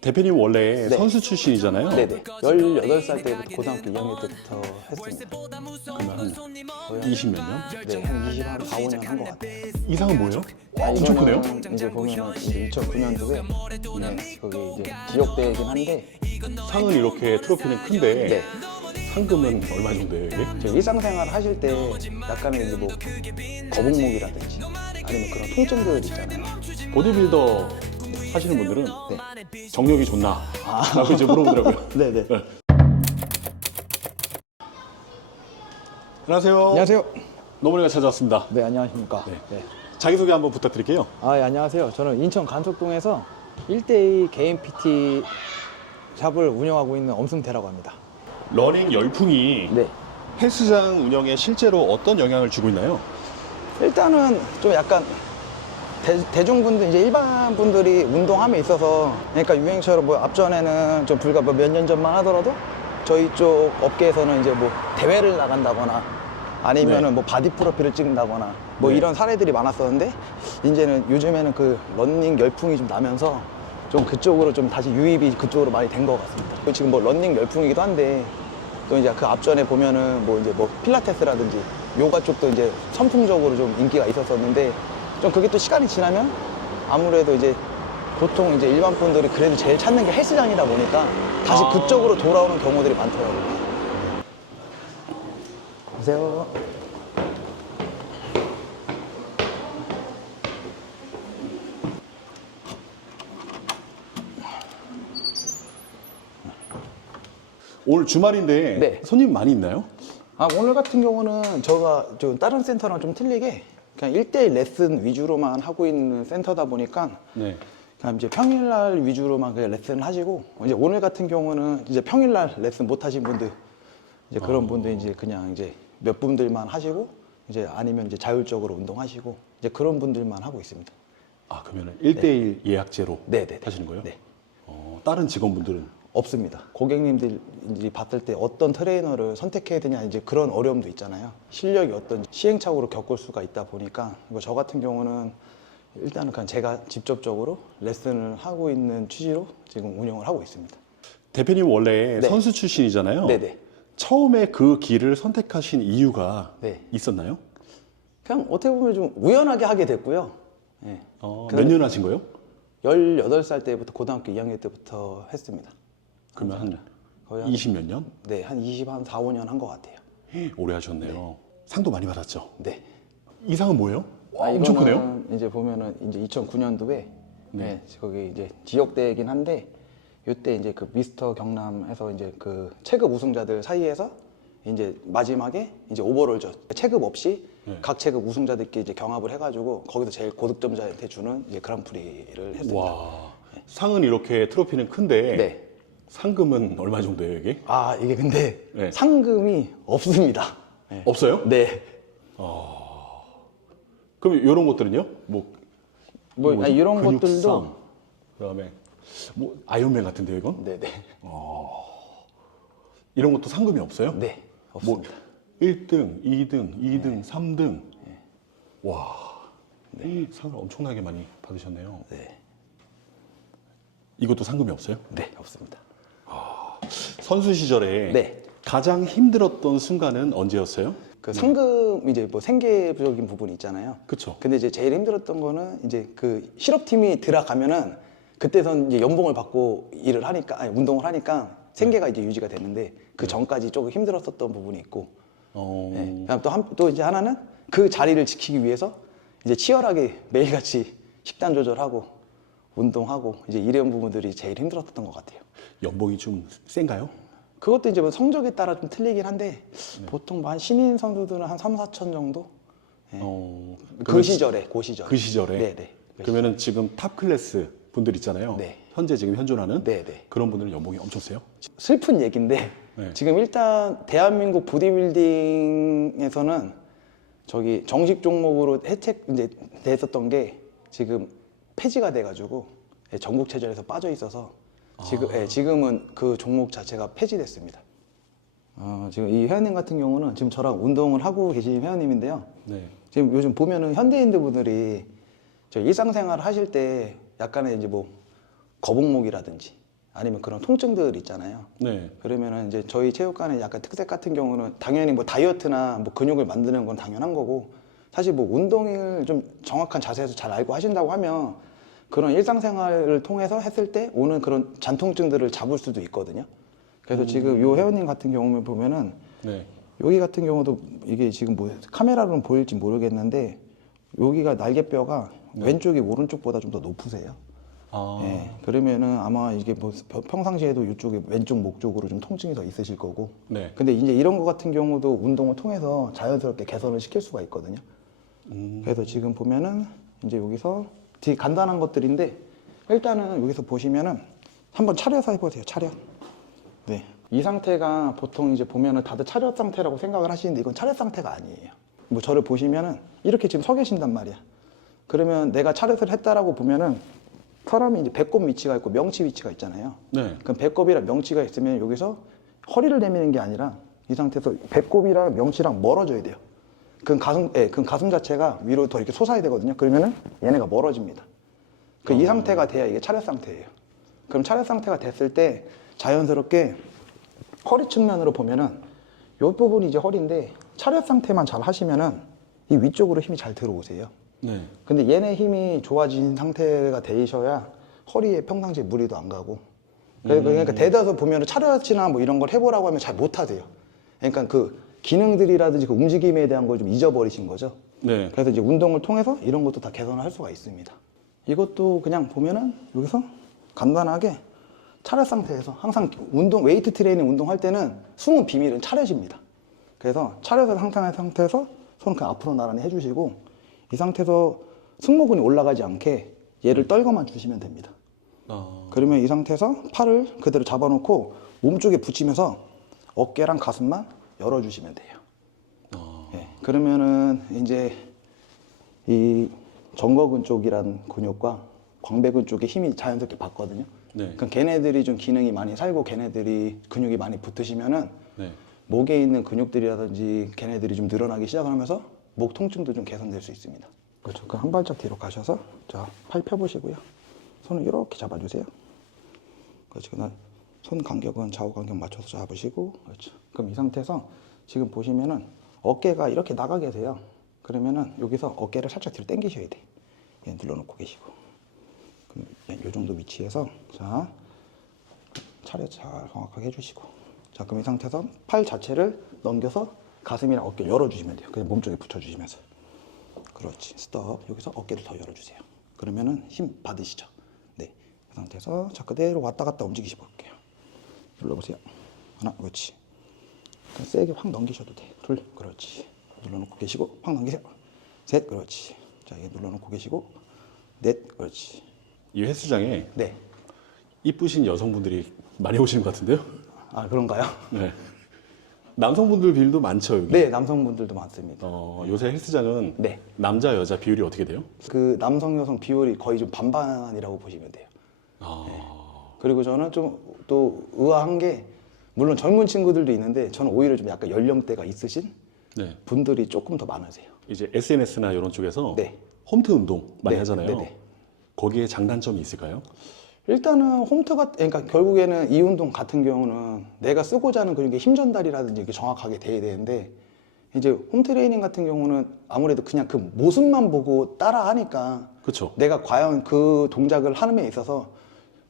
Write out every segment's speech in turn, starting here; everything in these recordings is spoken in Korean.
대표님 원래 네. 선수 출신이잖아요. 네네. 18살 때부터 고등학교 2학년 때부터 했습니다. 그러면 한 거의 20몇 년? 네, 한 20, 한 4, 5년 한 것 같아요. 이상은 뭐예요? 아, 엄청 크네요. 이거는 이제 보면은 이제 2009년도에 네, 거기 이제 지역대회긴 한데 상은 이렇게 트로피는 큰데 네. 상금은 얼마 정도예요 이게? 저 일상생활 하실 때 약간의 이제 뭐 거북목이라든지 아니면 그런 통증들 있잖아요. 보디빌더 하시는 분들은 네. 정력이 좋나? 라고 이제 물어보더라고요. 네네. 안녕하세요. 안녕하세요. 노무리가 찾아왔습니다. 네, 안녕하십니까. 네. 자기소개 한번 부탁드릴게요. 아, 예, 안녕하세요. 저는 인천 간석동에서 1대2 개인 PT 샵을 운영하고 있는 엄승태라고 합니다. 러닝 열풍이 네. 헬스장 운영에 실제로 어떤 영향을 주고 있나요? 일단은 좀 약간 대, 중분들 이제 일반 분들이 운동함에 있어서 그러니까 유행처럼 뭐 앞전에는 좀 불과 뭐 몇 년 전만 하더라도 저희 쪽 업계에서는 이제 뭐 대회를 나간다거나 아니면은 네. 뭐 바디 프로필을 찍는다거나 뭐 네. 이런 사례들이 많았었는데 이제는 요즘에는 그 런닝 열풍이 좀 나면서 좀 그쪽으로 좀 다시 유입이 그쪽으로 많이 된 것 같습니다. 지금 뭐 런닝 열풍이기도 한데 또 이제 그 앞전에 보면은 뭐 이제 뭐 필라테스라든지 요가 쪽도 이제 선풍적으로 좀 인기가 있었었는데 좀 그게 또 시간이 지나면 아무래도 이제 보통 이제 일반 분들이 그래도 제일 찾는 게 헬스장이다 보니까 다시 아. 그쪽으로 돌아오는 경우들이 많더라고요. 안녕하세요. 오늘 주말인데 네. 손님 많이 있나요? 아, 오늘 같은 경우는 제가 좀 다른 센터랑 좀 틀리게 그냥 1대1 레슨 위주로만 하고 있는 센터다 보니까 네. 그냥 이제 평일날 위주로만 그냥 레슨을 하시고 이제 오늘 같은 경우는 이제 평일날 레슨 못 하신 분들 이제 그런 분들 이제 그냥 이제 몇 분들만 하시고 이제 아니면 이제 자율적으로 운동하시고 이제 그런 분들만 하고 있습니다. 아 그러면 1대1 예약제로 네, 네, 네. 하시는 거예요? 네. 어, 다른 직원분들은 없습니다. 고객님들이 봤을 때 어떤 트레이너를 선택해야 되냐 이제 그런 어려움도 있잖아요. 실력이 어떤 시행착오를 겪을 수가 있다 보니까 이거 저 같은 경우는 일단은 그냥 제가 직접적으로 레슨을 하고 있는 취지로 지금 운영을 하고 있습니다. 대표님 원래 네. 선수 출신이잖아요. 네네. 처음에 그 길을 선택하신 이유가 네. 있었나요? 그냥 어떻게 보면 좀 우연하게 하게 됐고요. 네. 어, 그럼- 몇년 하신 거예요? 18살 때부터 고등학교 2학년 때부터 했습니다. 그러면 한 거의 한, 20몇 년? 네, 한 20, 한 4, 5년 한 것 같아요. 오래 하셨네요. 상도 많이 받았죠. 네. 이상은 뭐예요? 와, 아, 엄청 크네요. 이거는 이제 보면은 이제 2009년도에 네. 거기 이제 지역 대회긴 한데 이때 이제 그 미스터 경남에서 이제 그 체급 우승자들 사이에서 이제 마지막에 이제 오버롤전 체급 없이 네. 각 체급 우승자들끼리 이제 경합을 해가지고 거기서 제일 고득점자한테 주는 이제 그랑프리를 했습니다. 와, 상은 이렇게 트로피는 큰데 네. 상금은 얼마 정도예요 이게? 아 이게 근데 네. 상금이 없습니다. 네. 없어요? 네. 그럼 이런 것들은요? 뭐, 뭐 아니? 이런 것들도 그다음에 뭐 아이언맨 같은데요 이건? 네네 이런 것도 상금이 없어요? 네뭐 없습니다. 1등, 2등, 2등, 3등. 와, 상을 엄청나게 많이 받으셨네요. 네. 이것도 상금이 없어요? 네 없습니다. 선수 시절에 네. 가장 힘들었던 순간은 언제였어요? 그 상금 이제 뭐 생계적인 부분이 있잖아요. 그쵸. 근데 이제 제일 힘들었던 거는 이제 그 실업팀이 들어가면은 그때선 이제 연봉을 받고 일을 하니까 아니 운동을 하니까 생계가 이제 유지가 되는데 그 전까지 조금 힘들었었던 부분이 있고 어, 네. 그다음 또, 한, 또 이제 하나는 그 자리를 지키기 위해서 이제 치열하게 매일같이 식단 조절하고 운동하고 이제 이런 부분들이 제일 힘들었던 것 같아요. 연봉이 좀 센가요? 그것도 이제 뭐 성적에 따라 좀 틀리긴 한데 보통 뭐한 신인 선수들은 한 3, 4천 정도? 네. 어, 그 그러면 시절에, 그 시절에. 그 시절에? 네 네. 그러면은 지금 탑 클래스 분들 있잖아요. 네. 현재 지금 현존하는 네 네. 그런 분들은 연봉이 엄청 세요? 슬픈 얘기인데 네. 지금 일단 대한민국 보디빌딩에서는 저기 정식 종목으로 혜택 이제 됐었던 게 지금 폐지가 돼가지고 예, 전국체전에서 빠져 있어서 지금 예, 지금은 그 종목 자체가 폐지됐습니다. 어, 지금 이 회원님 같은 경우는 지금 저랑 운동을 하고 계신 회원님인데요. 네. 지금 요즘 보면은 현대인들 분들이 저 일상생활 하실 때 약간의 이제 뭐 거북목이라든지 아니면 그런 통증들 있잖아요. 네. 그러면은 이제 저희 체육관의 약간 특색 같은 경우는 당연히 뭐 다이어트나 뭐 근육을 만드는 건 당연한 거고 사실 뭐 운동을 좀 정확한 자세에서 잘 알고 하신다고 하면 그런 일상생활을 통해서 했을 때 오는 그런 잔통증들을 잡을 수도 있거든요. 그래서 지금 요 회원님 같은 경우를 보면은 네. 여기 같은 경우도 이게 지금 뭐 카메라로는 보일지 모르겠는데 여기가 날개뼈가 왼쪽이 오른쪽보다 좀 더 높으세요. 아. 예, 그러면은 아마 이게 뭐 평상시에도 이쪽에 왼쪽 목 쪽으로 좀 통증이 더 있으실 거고. 네. 근데 이제 이런 거 같은 경우도 운동을 통해서 자연스럽게 개선을 시킬 수가 있거든요. 음. 그래서 지금 보면은 이제 여기서 되게 간단한 것들인데 일단은 여기서 보시면은 한번 차려서 해보세요. 차려. 네. 이 상태가 보통 이제 보면은 다들 차렷 상태라고 생각을 하시는데 이건 차렷 상태가 아니에요. 뭐 저를 보시면은 이렇게 지금 서 계신단 말이야. 그러면 내가 차렷을 했다라고 보면은 사람이 이제 배꼽 위치가 있고 명치 위치가 있잖아요. 네. 그럼 배꼽이랑 명치가 있으면 여기서 허리를 내미는 게 아니라 이 상태에서 배꼽이랑 명치랑 멀어져야 돼요. 그럼 가슴, 예, 그럼 가슴 자체가 위로 더 이렇게 솟아야 되거든요. 그러면은 얘네가 멀어집니다. 그 이 상태가 돼야 이게 차렷 상태예요. 그럼 차렷 상태가 됐을 때 자연스럽게 허리 측면으로 보면은 이 부분이 이제 허리인데 차렷 상태만 잘 하시면은 이 위쪽으로 힘이 잘 들어오세요. 네. 근데 얘네 힘이 좋아진 상태가 되셔야 허리에 평상시에 무리도 안 가고. 그러니까, 그러니까 대다수 보면 차렷이나 뭐 이런 걸 해보라고 하면 잘 못하세요. 그러니까 그 기능들이라든지 그 움직임에 대한 걸 좀 잊어버리신 거죠. 네. 그래서 이제 운동을 통해서 이런 것도 다 개선을 할 수가 있습니다. 이것도 그냥 보면은 여기서 간단하게 차렷 상태에서 항상 운동, 웨이트 트레이닝 운동할 때는 숨은 비밀은 차렷입니다. 그래서 차렷을 항상 상태에서 손 그냥 앞으로 나란히 해주시고 이 상태에서 승모근이 올라가지 않게 얘를 떨궈만 주시면 됩니다. 아. 그러면 이 상태에서 팔을 그대로 잡아놓고 몸쪽에 붙이면서 어깨랑 가슴만 열어주시면 돼요. 아. 예, 그러면은 이제 이 정거근 쪽이란 근육과 광배근 쪽에 힘이 자연스럽게 받거든요. 네. 그럼 걔네들이 좀 기능이 많이 살고 걔네들이 근육이 많이 붙으시면은 네. 목에 있는 근육들이라든지 걔네들이 좀 늘어나기 시작하면서 목 통증도 좀 개선될 수 있습니다. 그렇죠. 그 한 발짝 뒤로 가셔서 자 팔 펴보시고요. 손을 이렇게 잡아주세요. 그렇죠. 손 간격은 좌우 간격 맞춰서 잡으시고 그렇죠. 그럼 이 상태에서 지금 보시면은 어깨가 이렇게 나가게 돼요. 그러면은 여기서 어깨를 살짝 뒤로 당기셔야 돼. 예, 눌러놓고 계시고. 그럼 예, 요 정도 위치에서 자 차례 잘 정확하게 해주시고. 자 그럼 이 상태에서 팔 자체를 넘겨서 가슴이랑 어깨를 열어주시면 돼요. 그냥 몸쪽에 붙여주시면서. 그렇지. 스톱. 여기서 어깨를 더 열어주세요. 그러면은 힘 받으시죠. 네이 상태에서 자 그대로 왔다 갔다 움직이시 볼게요 눌러보세요 하나 그렇지 세게 확 넘기셔도 돼 둘 그렇지 눌러놓고 계시고 확 넘기세요 셋 그렇지 자 이게 눌러놓고 계시고 넷 그렇지 이 헬스장에 네 이쁘신 여성분들이 많이 오시는 것 같은데요? 아 그런가요? 네. 남성분들 비율도 많죠, 여기? 네, 남성분들도 많습니다. 어, 요새 헬스장은 네. 남자, 여자 비율이 어떻게 돼요? 그 남성 여성 비율이 거의 좀 반반이라고 보시면 돼요. 아. 그리고 저는 좀 또 의아한 게 물론 젊은 친구들도 있는데 저는 오히려 좀 약간 연령대가 있으신 네. 분들이 조금 더 많으세요. 이제 SNS나 이런 쪽에서 네. 홈트 운동 많이 네, 하잖아요. 네, 네. 거기에 장단점이 있을까요? 일단은 홈트가 그러니까 결국에는 이 운동 같은 경우는 내가 쓰고자 하는 근육의 힘 전달이라든지 이게 정확하게 돼야 되는데 이제 홈 트레이닝 같은 경우는 아무래도 그냥 그 모습만 보고 따라 하니까 그렇죠. 내가 과연 그 동작을 하는 데 있어서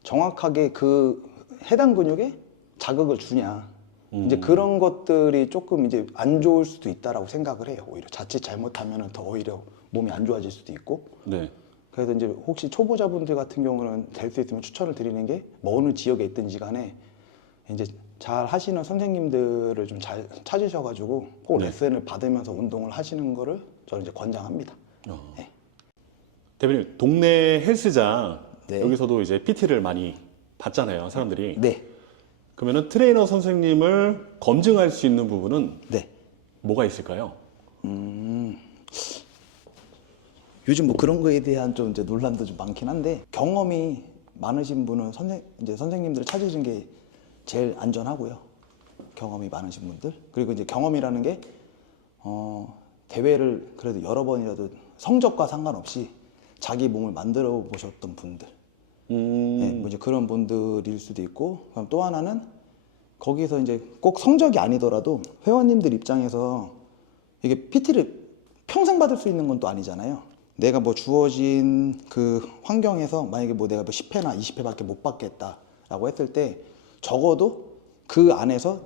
정확하게 그 해당 근육에 자극을 주냐. 이제 음. 그런 것들이 조금 이제 안 좋을 수도 있다라고 생각을 해요. 오히려 자칫 잘못하면 더 오히려 몸이 안 좋아질 수도 있고. 네. 그래서 이제 혹시 초보자분들 같은 경우는 될 수 있으면 추천을 드리는 게뭐 어느 지역에 있든지 간에 이제 잘 하시는 선생님들을 좀 잘 찾으셔가지고 꼭 네. 레슨을 받으면서 운동을 하시는 거를 저는 이제 권장합니다. 어. 네. 대표님, 동네 헬스장 네. 여기서도 이제 PT를 많이 받잖아요, 사람들이. 네. 그러면은 트레이너 선생님을 검증할 수 있는 부분은 네. 뭐가 있을까요? 요즘 뭐 그런 거에 대한 좀 이제 논란도 좀 많긴 한데 경험이 많으신 분은 선생 이제 선생님들을 찾으시는 게 제일 안전하고요. 경험이 많으신 분들 그리고 이제 경험이라는 게 어, 대회를 그래도 여러 번이라도 성적과 상관없이 자기 몸을 만들어 보셨던 분들 음. 네, 뭐 이제 그런 분들일 수도 있고 그럼 또 하나는 거기서 이제 꼭 성적이 아니더라도 회원님들 입장에서 이게 PT를 평생 받을 수 있는 건 또 아니잖아요. 내가 뭐 주어진 그 환경에서 만약에 뭐 내가 뭐 10회나 20회밖에 못 받겠다라고 했을 때 적어도 그 안에서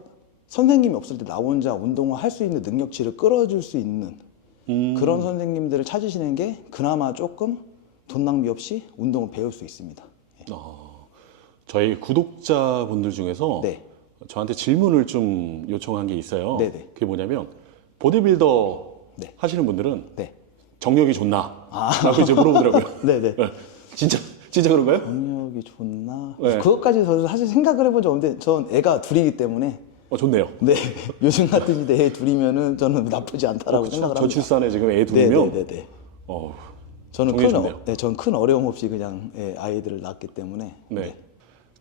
선생님이 없을 때 나 혼자 운동을 할 수 있는 능력치를 끌어줄 수 있는 음. 그런 선생님들을 찾으시는 게 그나마 조금 돈 낭비 없이 운동을 배울 수 있습니다. 어, 저희 구독자분들 중에서 네. 저한테 질문을 좀 요청한 게 있어요. 네네. 그게 뭐냐면 보디빌더 네. 하시는 분들은 네. 정력이 좋나? 라고 이제 물어보더라고요. 네네. 네. 진짜 진짜 그런가요? 능력이 좋나? 네. 그것까지 저도 사실 생각을 해본 적 없는데 전 애가 둘이기 때문에 어 좋네요. 네 요즘 같은 시대에 애 둘이면은 저는 나쁘지 않다라고 어, 생각을 합니다. 저출산에 지금 애 둘이면 네네네. 어, 저는 큰. 어, 네, 저는 큰 어려움 없이 그냥 예, 아이들을 낳았기 때문에 네.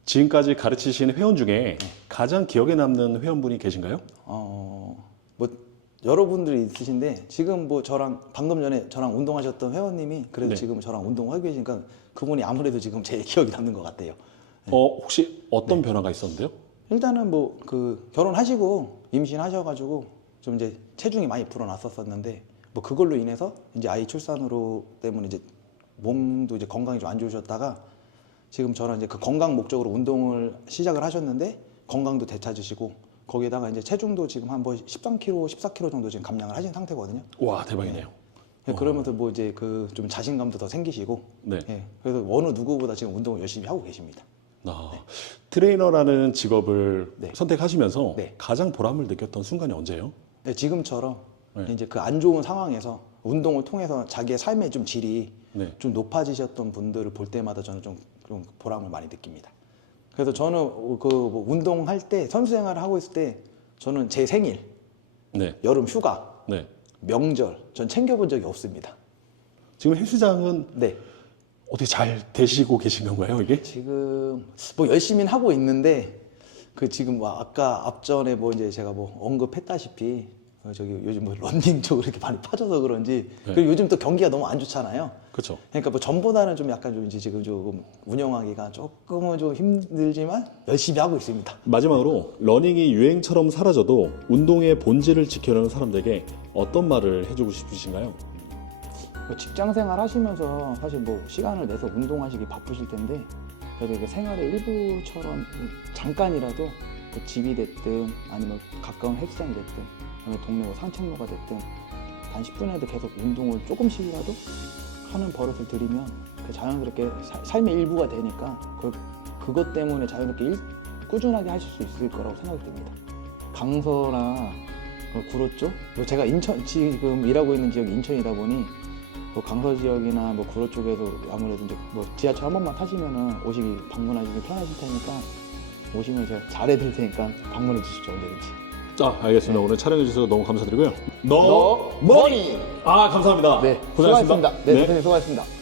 지금까지 가르치신 회원 중에 가장 기억에 남는 회원분이 계신가요? 어, 뭐 여러분들이 있으신데 지금 뭐 저랑 방금 전에 저랑 운동하셨던 회원님이 그래도 네. 지금 저랑 운동하고 계시니까 그분이 아무래도 지금 제일 기억이 남는 것 같아요. 어, 혹시 어떤 네. 변화가 있었는데요? 일단은 뭐 그 결혼하시고 임신하셔가지고 좀 이제 체중이 많이 불어났었었는데 뭐 그걸로 인해서 이제 아이 출산으로 때문에 이제 몸도 이제 건강이 좀 안 좋으셨다가 지금 저는 이제 그 건강 목적으로 운동을 시작을 하셨는데 건강도 되찾으시고 거기에다가 이제 체중도 지금 한뭐 13kg, 14kg 정도 지금 감량을 하신 상태거든요. 와 대박이네요. 예, 그러면서 뭐 이제 그 좀 자신감도 더 생기시고 네. 예, 그래서 어느 누구보다 지금 운동을 열심히 하고 계십니다. 아, 트레이너라는 직업을 네. 선택하시면서 네. 가장 보람을 느꼈던 순간이 언제예요? 네, 지금처럼 네. 이제 그 안 좋은 상황에서 운동을 통해서 자기의 삶의 좀 질이 네. 좀 높아지셨던 분들을 볼 때마다 저는 좀, 좀 보람을 많이 느낍니다. 그래서 저는 그뭐 운동할 때 선수 생활을 하고 있을 때 저는 제 생일, 네. 여름 휴가, 네. 명절 전 챙겨본 적이 없습니다. 지금 헬스장은 네. 어떻게 잘 되시고 계신 건가요, 이게? 지금 뭐 열심히 하고 있는데 그 지금 뭐 아까 앞전에 뭐 이제 제가 뭐 언급했다시피 어, 저기 요즘 뭐 런닝 쪽으로 이렇게 많이 빠져서 그런지 네. 그리고 요즘 또 경기가 너무 안 좋잖아요. 그렇죠. 그러니까 뭐 전보다는 좀 약간 좀 이제 지금 조금 운영하기가 조금은 좀 힘들지만 열심히 하고 있습니다. 마지막으로 러닝이 유행처럼 사라져도 운동의 본질을 지켜내는 사람들에게 어떤 말을 해주고 싶으신가요? 뭐 직장 생활 하시면서 사실 뭐 시간을 내서 운동하시기 바쁘실 텐데 그래도 이게 생활의 일부처럼 잠깐이라도 뭐 집이 됐든 아니면 가까운 헬스장이 됐든 동네 뭐 산책로가 됐든 단 10분이라도 계속 운동을 조금씩이라도 하는 버릇을 들이면 그 자연스럽게 사- 삶의 일부가 되니까 그, 그것 때문에 자연스럽게 일- 꾸준하게 하실 수 있을 거라고 생각이 듭니다. 강서나 그 구로 쪽, 뭐 제가 인천 지금 일하고 있는 지역이 인천이다 보니 뭐 강서 지역이나 뭐 구로 쪽에도 아무래도 이제 뭐 지하철 한 번만 타시면은 오시기 방문하시기 편하실 테니까 오시면 제가 잘해드릴 테니까 방문해 주십시오 언제든지. 자, 알겠습니다. 오늘 촬영해 주셔서 너무 감사드리고요. 너 머니. 아, 감사합니다. 네, 고생하셨습니다. 수고하셨습니다. 네, 대표님 수고하셨습니다.